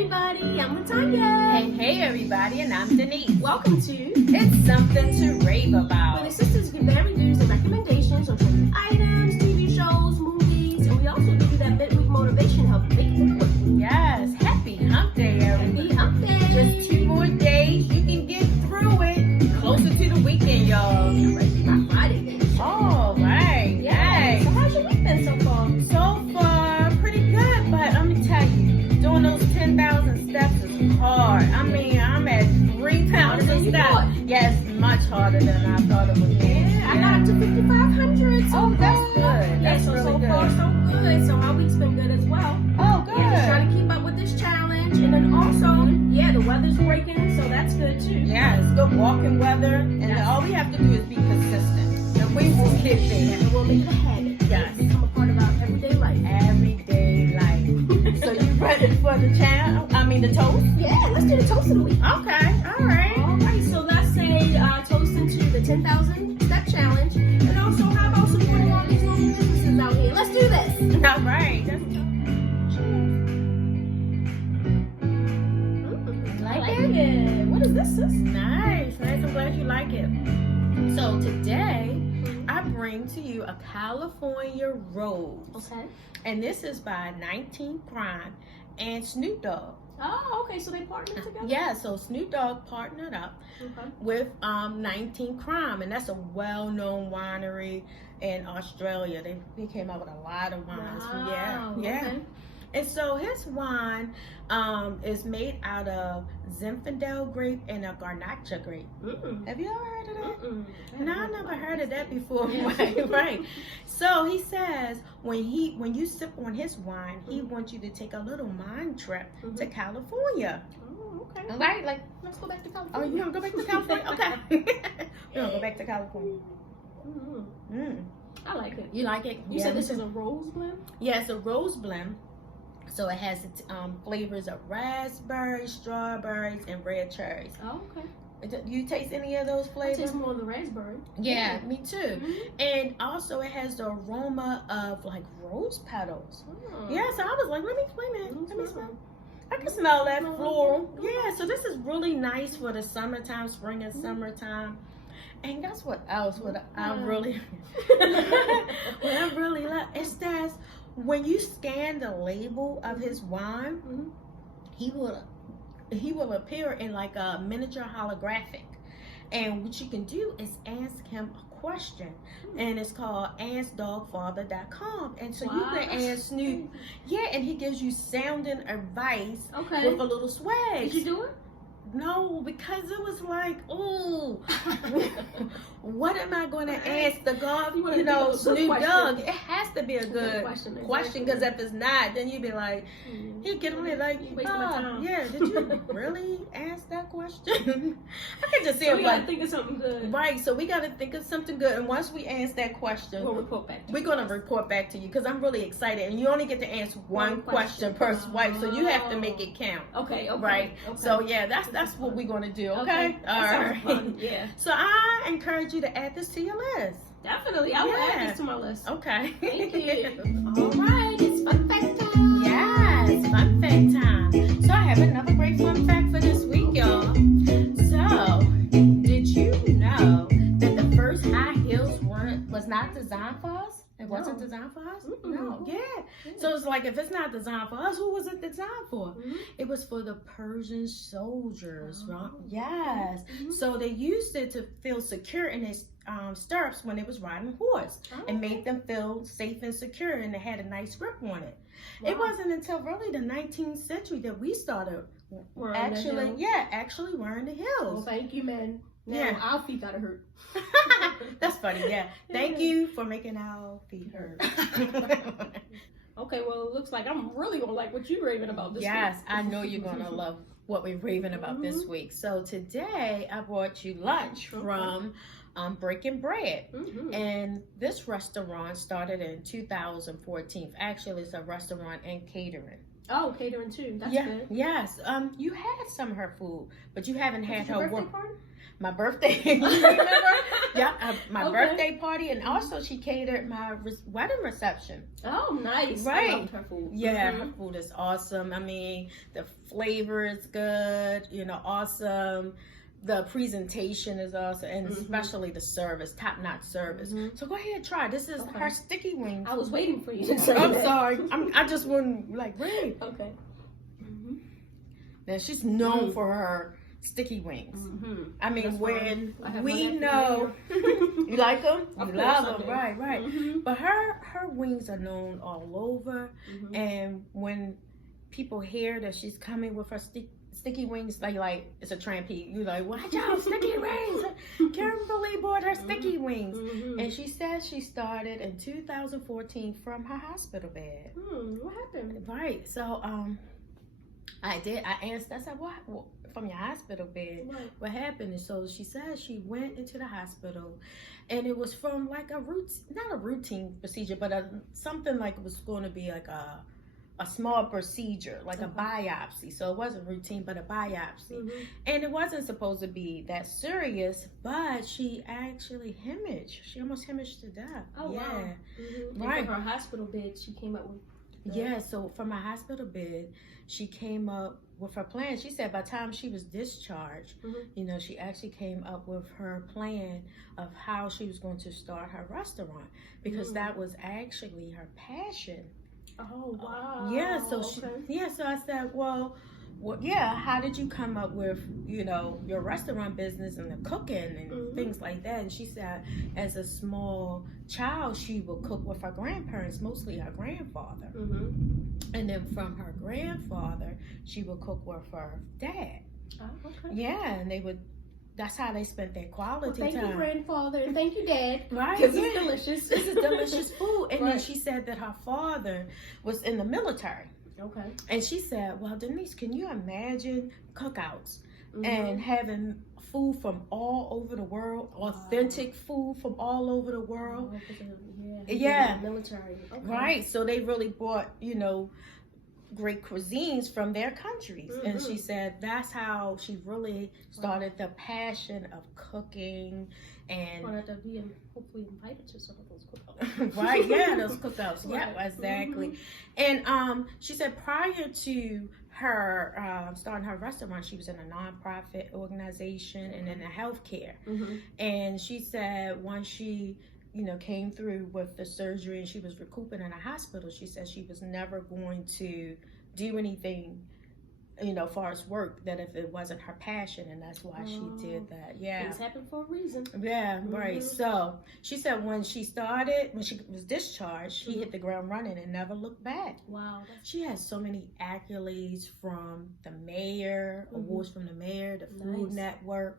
everybody, I'm Latanya. Hey everybody, and I'm Denise. Welcome to It's Something to Rave About. where the sisters give their reviews and recommendations on trending items, TV shows, movies, and we also give you that midweek motivation to help make it through the week. Yes, happy hump day, everybody. Happy hump day. Just 2 more days, you can get through it. Closer to the weekend, y'all. You're ready for my Friday then. All right, Yeah. So nice. how's your week been so far? So far, pretty good, but let me tell you, doing those 10,000 steps is hard. I mean, I'm at 3 pounds of You steps. thought? Yes, much harder than I thought it would be. Yeah, I got up to 5,500. So Oh, that's far. good. Yeah, That's so really good. far so good. So my week's been good as well. Oh, good. Yeah, just trying to keep up with this challenge, and then also, yeah, the weather's breaking, so that's good too. Yeah, it's good walking weather, and all we have to do is be consistent, and we will get there. And we'll make it a habit. Yes. It'll become a part of our everyday life. Everyday life. So you ready for the the toast? Yeah, let's do the toast of the week. Okay, all right. All right, so let's say toasting to the 10,000 step challenge, and also how about supporting all these local businesses out here? Let's do this. All right. I like it. What is this, sis? Nice. I'm glad you like it. So today, I bring to you a California Rose. Okay. And this is by 19 Crime and Snoop Dogg. Oh, okay, so they partnered together? Yeah, so Snoop Dogg partnered up Okay. with 19 Crime, and that's a well-known winery in Australia. They came out with a lot of wines. Wow, Yeah. okay. And so his wine is made out of Zinfandel grape and a Garnacha grape. Mm-mm. Have you ever heard of that? Mm-mm. No, I never heard of that before. Yeah. Right. So he says when you sip on his wine, he wants you to take a little mind trip to California. Oh, okay. All right, like, Let's go back to oh, California. you want to go back to California? Okay. We're going to go back to California. Mm. I like it. You like it? You said this is a rose blend? Yeah, it's a rose blend. So it has flavors of raspberries, strawberries, and red cherries. Oh, okay. Do you taste any of those I flavors? taste more of the raspberry. Yeah, me too. Mhm. And also it has the aroma of like rose petals. Oh. Yeah, so I was like, let me Mm-hmm. smell. I can smell that Mhm. floral. Mhm. Yeah, so this is really nice for the summertime, spring and summertime. And guess what else? What I really love is that when you scan the label of his wine, Mhm. he will appear in like a miniature holographic. And what you can do is ask him a question, and it's called AskDogFather.com. And so you Wow, can that's ask Snoop, yeah, and he gives you sounding advice Okay. with a little swag. Did you do it? No, because it was like, ooh, what am I going to ask the God, You wanna think of a good Snoop question. Dogg? It has to be a good question, question, because if it's not, then you'd be like, he'd get on there like, You wasting my time. yeah, did you really ask that question? I can just see So it we gotta like, think of something good. right, so we got to think of something good, and once we ask that question, We'll report back to we're you. going to report back to you, because I'm really excited, and you only get to answer one question per swipe, so you have to make it count. Okay, okay. Right. Okay. So yeah, that's what we're gonna do. Okay. All That sounds right. fun. Yeah. So I encourage you to add this to your list. Definitely. I will Yeah. add this to my list. Okay. Thank you. All right. It's fun fact time. Yes, fun fact time. So I have another great fun fact for this week, y'all. So, did you know that the first high heels was not designed for us? It wasn't designed for us? Mm-mm. No. Yeah. So it's like, if it's not designed for us, who was it designed for? Mhm. It was for the Persian soldiers, right? Oh. Yes. Mhm. So they used it to feel secure in their stirrups when they was riding horse. Oh, It made them feel safe and secure, and it had a nice grip on it. Wow. It wasn't until really the 19th century that we started Wearing the actually, heels. actually wearing the Well, heels. thank you, man. Now Yeah. our feet gotta hurt. That's funny, yeah. Thank you for making our feet hurt. Okay, well, it looks like I'm really gonna like what you're raving about this Yes, week. I know you're gonna love what we're raving about this week. So today I brought you lunch from Breaking Bread. Mhm. And this restaurant started in 2014. Actually, it's a restaurant and catering. Oh, catering too. That's Yeah, good. yes. You had some of her food, but you haven't had Your her birthday work. party? My birthday, you remember? Yeah, my Okay. birthday party, and also she catered my wedding reception. Oh, nice. Right. I loved her food. Yeah, Mhm. her food is awesome. I mean, the flavor is good, awesome. The presentation is awesome, and especially the service, top-notch service. So go ahead, try. This is her sticky wings. I was waiting for you to say I'm that. sorry. I just wouldn't Ray. Okay. Now she's known for her sticky wings. I mean, That's when fine. I have we one know you like them, Of you course love I them, do. right. But her wings are known all over, and when people hear that she's coming with her sticky wings, like it's a trampede. You like, watch out, sticky wings. Kimberly bought her sticky wings, and she says she started in 2014 from her hospital bed. What happened? Right. So I asked. I said, what from your hospital bed? Right. What happened? And so she said she went into the hospital, and it was from like not a routine procedure, but something like it was going to be like a small procedure, like a biopsy. So it wasn't routine, but a biopsy. And it wasn't supposed to be that serious, but she actually hemorrhaged. She almost hemorrhaged to death. Oh, yeah. wow. Right. And from her hospital bed, she came up with... Yeah, so from her hospital bed, she came up with her plan. She said by the time she was discharged, she actually came up with her plan of how she was going to start her restaurant, because that was actually her passion. Oh, wow. Yeah, so so I said, well, how did you come up with, your restaurant business and the cooking and things like that? And she said, as a small child, she would cook with her grandparents, mostly her grandfather. And then from her grandfather, she would cook with her dad. Oh, okay. Yeah, and that's how they spent their quality time. Thank you, grandfather, and thank you, dad. Right, This is delicious. This is delicious food. And then she said that her father was in the military. Okay. And she said, well, Denise, can you imagine cookouts and having food from all over the world, authentic food from all over the world? Yeah. Military. Okay. Right. So they really brought, great cuisines from their countries. And she said that's how she really started the passion of cooking. And hopefully invited to some of those cookouts. Right, yeah, those cookouts. Right. Yeah, exactly. And she said prior to her starting her restaurant, she was in a nonprofit organization and in the healthcare. And she said once she came through with the surgery and she was recouping in a hospital, she said she was never going to do anything far as work, that if it wasn't her passion, and that's why she did that. Yeah, things happen for a reason. Yeah, right. So she said when she was discharged, she hit the ground running and never looked back. Wow. She has so many accolades from the mayor, awards from the mayor, the Food Network.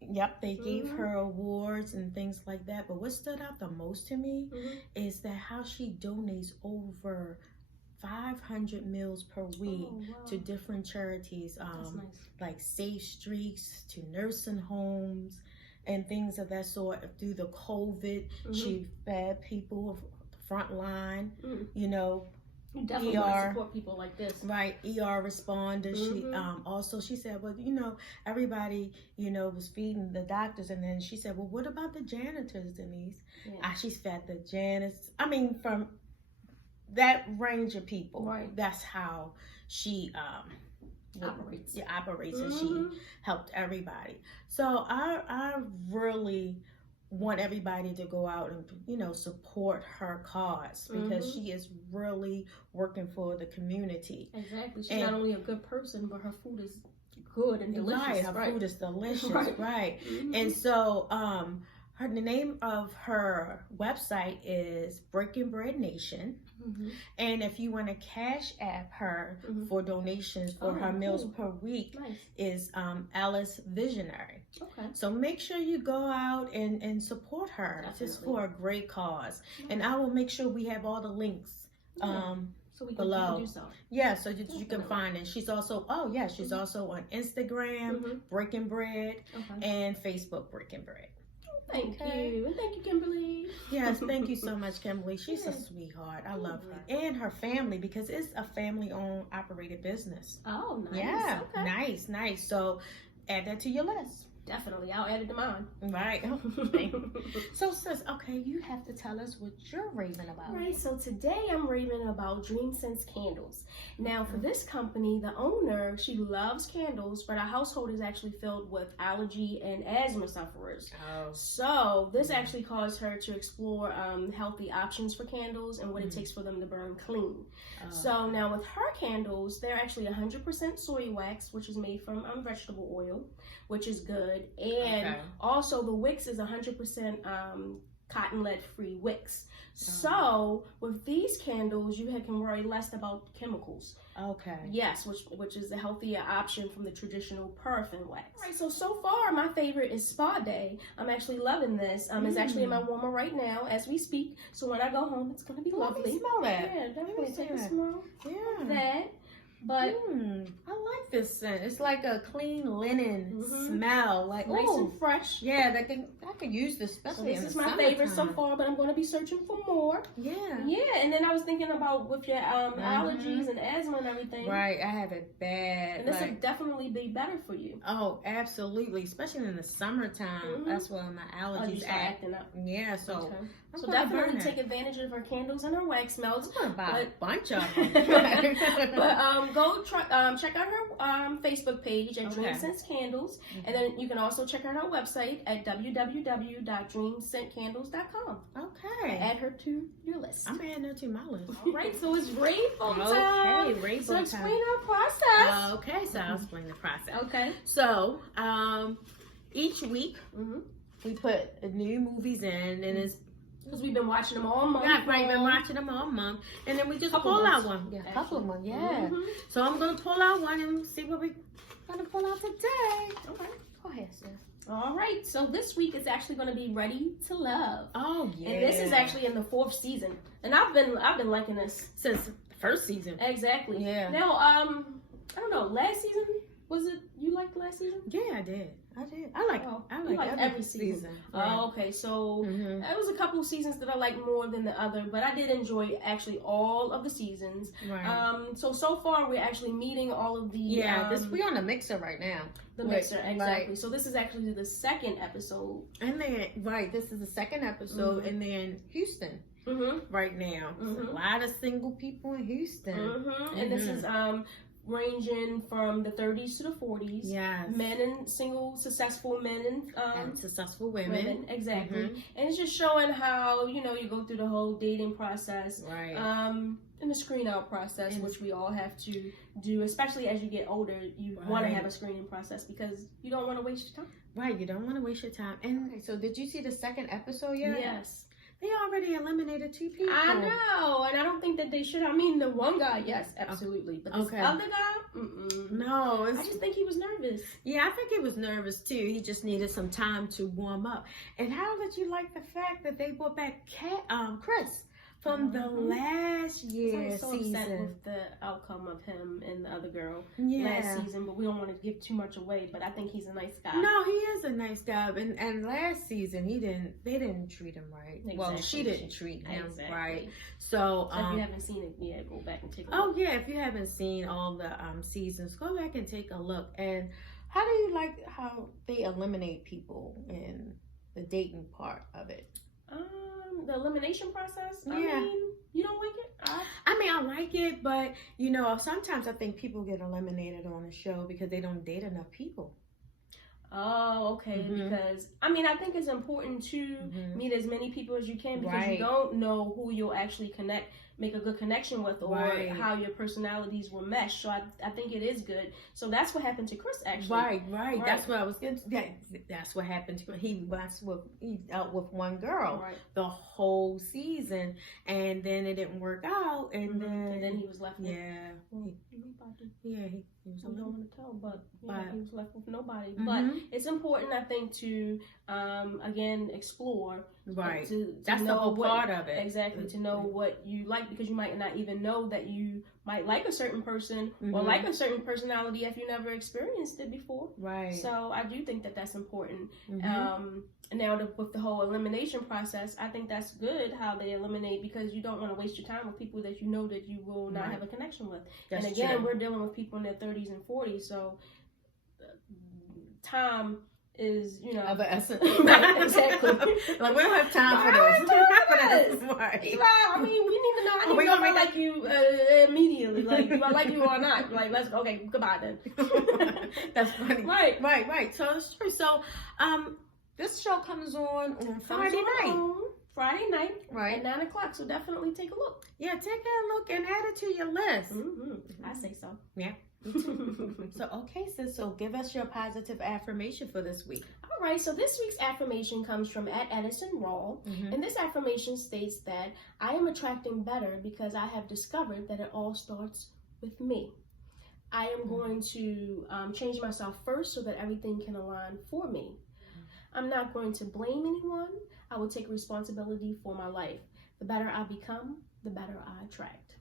Yep, they gave her awards and things like that. But what stood out the most to me is that how she donates over 500 meals per week to different charities, like Safe Streets, to nursing homes, and things of that sort. Through the COVID, she fed people front line, You definitely want to support people like this. Right, ER responders. She said, well, everybody, was feeding the doctors. And then she said, well, what about the janitors, Denise? She's fed the janitors. I mean, from that range of people. Right. That's how she operates, and she helped everybody. So I really want everybody to go out and support her cause, because she is really working for the community. Exactly. She's not only a good person, but her food is good and delicious. Right, her food is delicious. Right. And so the name of her website is Breaking Bread Nation. And if you want to cash app her for donations for her meals per week, is Alice Visionary. Okay. So make sure you go out and support her. Just for a great cause. And I will make sure we have all the links so we can below. Do so. Yeah, so you can find it. She's also also on Instagram, Breaking Bread, and Facebook Breaking Bread. Thank Okay. you. And thank you, Kimberly. Yes, thank you so much, Kimberly. She's a Yeah. sweetheart. I love her. And her family, because it's a family-owned, operated business. Oh, nice. Yeah, Okay. nice. So add that to your list. Definitely. I'll add it to mine. Right. So, sis, okay, you have to tell us what you're raving about. Right, so today I'm raving about Dream Sense candles. Now, for this company, the owner, she loves candles, but our household is actually filled with allergy and asthma sufferers. Oh. So this actually caused her to explore healthy options for candles and what it takes for them to burn clean. So now with her candles, they're actually 100% soy wax, which is made from vegetable oil, which is good. And also the wicks is 100% cotton lead free wicks. So with these candles, you can worry less about chemicals. Okay. Yes, which is a healthier option from the traditional paraffin wax. All right, so far my favorite is Spa Day. I'm actually loving this. It's actually in my warmer right now as we speak. So when I go home, it's gonna be lovely. Let me smell that. Yeah, definitely take a that. smell Yeah. of that. But I like this scent. It's like a clean linen smell. Like nice and fresh. Yeah, I could use this, So especially this in is the my favorite so summertime. far, but I'm going to be searching for more. Yeah. Yeah, and then I was thinking about with your allergies and asthma and everything. Right, I have it bad. And this would definitely be better for you. Oh, absolutely. Especially in the summertime. That's when my allergies start acting up. Yeah, so Okay. I'm So gonna definitely burn that. take advantage of her candles and her wax melts. I'm gonna buy a bunch of But them. go check out her Facebook page at Dream Sense Candles, and then you can also check out her website at www.dreamscentcandles.com. Okay. Add her to your list. I'm adding her to my list. All right, so it's Rave time. Okay, Rave So time. explain our process. Okay, so I'll explain the process. Okay. So, each week we put new movies in, and it's Because we've been watching them all month. right. We've been watching them all month, and then we just pull out one. Yeah, a couple of them. Yeah. So I'm gonna pull out one and see what we're gonna pull out today. Okay. Go ahead, sis. All right. So this week is actually going to be Ready to Love. Oh yeah. And this is actually in the 4th season, and I've been liking this since the first season. Exactly. Yeah. Now I don't know. Last season was it? You liked last season? Yeah, I did. I like every season. Right. Oh, okay. So there was a couple of seasons that I liked more than the other, but I did enjoy actually all of the seasons. Right. So far we're actually meeting all of the. Yeah. We're on the mixer right now. The mixer, exactly. So this is actually the 2nd episode. And then this is the 2nd episode, and then Houston. Right now, a lot of single people in Houston. And this is ranging from the 30s to the 40s. Yes. Men and successful men and successful women. Exactly. And it's just showing how, you go through the whole dating process. Right. And the screen out process, which we all have to do, especially as you get older. You want to have a screening process because you don't want to waste your time. Right. You don't want to waste your time. And so did you see the 2nd episode yet? Yes. They already eliminated 2 people. I know, and I don't think that they should. I mean, the one guy, yes, absolutely. But this other guy, no. I just think he was nervous. Yeah, I think he was nervous too. He just needed some time to warm up. And how did you like the fact that they brought back Chris from the last year so season? Upset with the outcome of him and the other girl last season, but we don't want to give too much away. But I think he's a nice guy. No, he is a nice guy. And last season they didn't treat him right. Exactly. Well, she didn't treat him right. So if you haven't seen it yet, go back and take a look. Oh yeah, if you haven't seen all the seasons, go back and take a look. And how do you like how they eliminate people in the dating part of it? The elimination process. Yeah. I mean, you don't like it? I like it, but sometimes I think people get eliminated on a show because they don't date enough people. Oh, okay. Because I think it's important to meet as many people as you can because you don't know who you'll actually make a good connection with, or how your personalities will mesh. So I think it is good. So that's what happened to Chris, actually. Right. That's what I was going to. That's what happened to him. He dealt with one girl the whole season, and then it didn't work out, and then he was left. With, he was. I don't want to tell, but he was left with nobody. But it's important, I think, to again explore. Right. To that's the whole part of it. Exactly. To know what you like, because you might not even know that you might like a certain person or like a certain personality if you never experienced it before. Right. So I do think that that's important. And now with the whole elimination process, I think that's good how they eliminate, because you don't want to waste your time with people that you know that you will not have a connection with. That's and again, true. we're dealing with people in their 30s and 40s, so time is, you know, of the essence. Right, exactly. Like, we don't have time for this. Right. Well, I mean, we need to know. I need to know if I like you immediately. Like, do I like you or not? Like, let's okay, goodbye then. That's funny. Right. So it's true. So, this show comes on Friday night. Friday night, Right. at 9 o'clock. So definitely take a look. Yeah, take a look and add it to your list. I say so. Yeah. So, okay, sis. So, give us your positive affirmation for this week. All right. So this week's affirmation comes from @EdisonRaw, and this affirmation states that I am attracting better because I have discovered that it all starts with me. I am going to change myself first so that everything can align for me. I'm not going to blame anyone. I will take responsibility for my life. The better I become, the better I attract.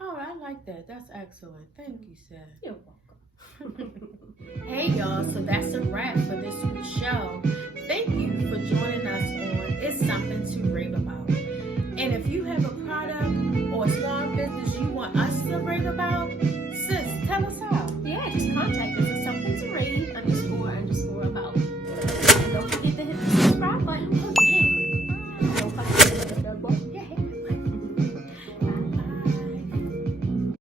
Oh, I like that. That's excellent. Thank you, sis. You're welcome. Hey, y'all. So that's a wrap for this week's show.